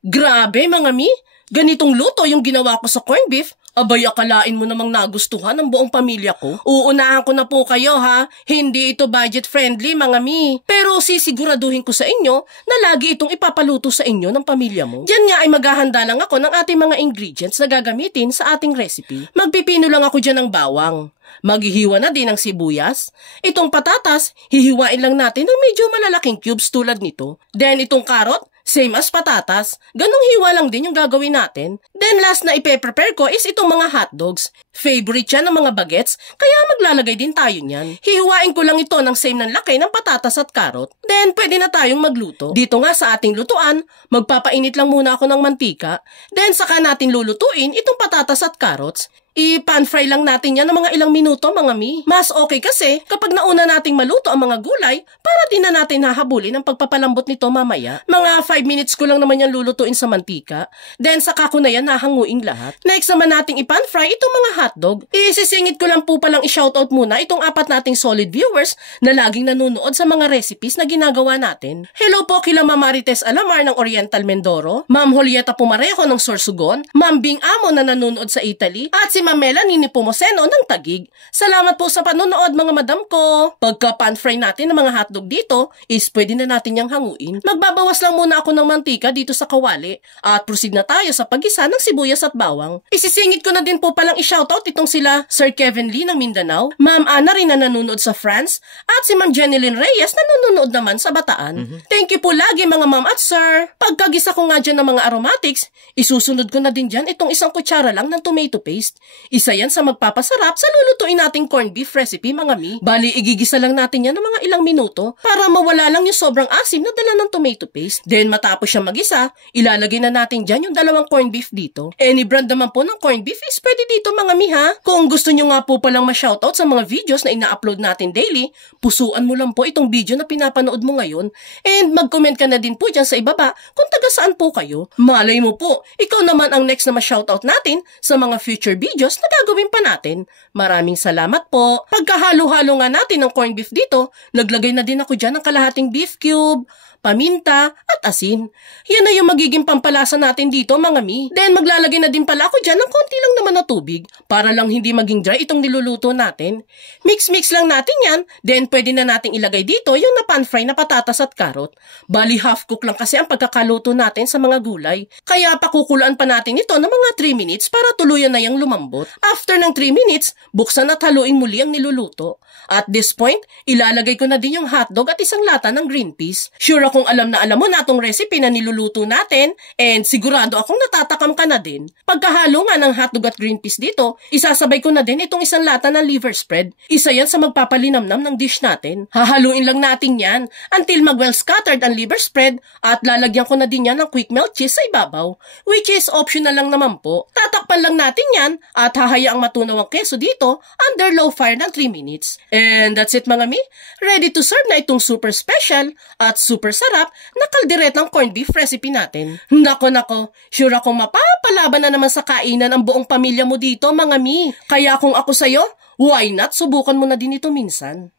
Grabe mga mi, ganitong luto yung ginawa ko sa corned beef. Abay, akalain mo namang nagustuhan ng buong pamilya ko. Uunahan ko na po kayo ha, hindi ito budget friendly mga mi. Pero sisiguraduhin ko sa inyo na lagi itong ipapaluto sa inyo ng pamilya mo. Diyan nga ay maghahanda lang ako ng ating mga ingredients na gagamitin sa ating recipe. Magpipino lang ako dyan ng bawang. Maghihiwa na din ng sibuyas. Itong patatas, hihiwain lang natin ng medyo malalaking cubes tulad nito. Then itong carrot, same as patatas. Ganong hiwa lang din yung gagawin natin. Then last na ipe-prepare ko is itong mga hotdogs. Favorite yan ng mga bagets, kaya maglalagay din tayo niyan. Hihiwain ko lang ito ng same ng laki ng patatas at carrot. Then pwede na tayong magluto. Dito nga sa ating lutuan, magpapainit lang muna ako ng mantika. Then saka natin lulutuin itong patatas at carrots. I-pan fry lang natin yan ng mga ilang minuto mga mi. Mas okay kasi kapag nauna nating maluto ang mga gulay para din na natin hahabulin ang pagpapalambot nito mamaya. Mga 5 minutes ko lang naman yan lulutuin sa mantika. Then saka ko na yan nahanguin lahat. Next naman nating i-pan fry itong mga hotdog. Isisingit ko lang po palang i-shoutout muna itong 4 nating solid viewers na laging nanonood sa mga recipes na ginagawa natin. Hello po kila Ma'am Marites Alamar ng Oriental Mindoro, Ma'am Julieta Pumarejo ng Sorsogon, Ma'am Bing Amo na nanonood sa Italy, at si Ma'am Melanie ni Pumoseno ng Taguig. Salamat po sa panonood mga madam ko. Pagka pan fry natin ng mga hotdog dito, is pwede na natin yung hanguin. Magbabawas lang muna ako ng mantika dito sa kawali at proceed na tayo sa paggisa ng sibuyas at bawang. Isisingit ko na din po palang i-shoutout itong sila Sir Kevin Lee ng Mindanao, Ma'am Ana rin na nanonood sa France, at si Ma'am Jenilyn Reyes na nanonood naman sa Bataan. Thank you po lagi mga ma'am at sir. Pagkagisa ko nga dyan ng mga aromatics, isusunod ko na din dyan itong isang kutsara lang ng tomato paste. Isa yan sa magpapasarap sa lulutuin nating corned beef recipe mga mi. Bali, igigisa lang natin yan ng mga ilang minuto para mawala lang yung sobrang asim na dala ng tomato paste. Then matapos siya magisa, ilalagay na natin dyan yung dalawang corned beef dito. Any brand naman po ng corned beef is pwede dito mga mi ha. Kung gusto nyo nga po palang ma-shoutout sa mga videos na ina-upload natin daily, pusuan mo lang po itong video na pinapanood mo ngayon and mag-comment ka na din po dyan sa ibaba kung taga saan po kayo. Malay mo po, ikaw naman ang next na ma-shoutout natin sa mga future videos na gagawin pa natin. Maraming salamat po. Pagkahalo-halo nga natin ng corned beef dito, naglagay na din ako dyan ng kalahating beef cube, paminta, at asin. Yan na yung magiging pampalasa natin dito mga mi. Then maglalagay na din pala ako dyan ng konti lang naman na tubig para lang hindi maging dry itong niluluto natin. Mix-mix lang natin yan, then pwede na nating ilagay dito yung na-pan fry na patatas at carrot. Bali half cook lang kasi ang pagkakaluto natin sa mga gulay. Kaya pakukuluan pa natin ito ng mga 3 minutes para tuluyan na yung lumambot. After ng 3 minutes, buksan at haluin muli ang niluluto. At this point, ilalagay ko na din yung hotdog at isang lata ng green peas. Sure akong alam na alam mo na itong recipe na niluluto natin and sigurado akong natatakam ka na din. Pagkahalo nga ng hotdog at green peas dito, isasabay ko na din itong isang lata ng liver spread. Isa yan sa magpapalinamnam ng dish natin. Hahaluin lang natin yan until mag-well scattered ang liver spread at lalagyan ko na din yan ng quick melt cheese sa ibabaw, which is optional lang naman po. Tatakpan lang natin yan at hahayaang matunaw ang keso dito under low fire ng 3 minutes. And that's it mga mi. Ready to serve na itong super special at super sarap na kalderetang corned beef recipe natin. Nako, sure akong mapapalaban na naman sa kainan ang buong pamilya mo dito mga mi. Kaya kung ako sa'yo, why not subukan mo na din ito minsan?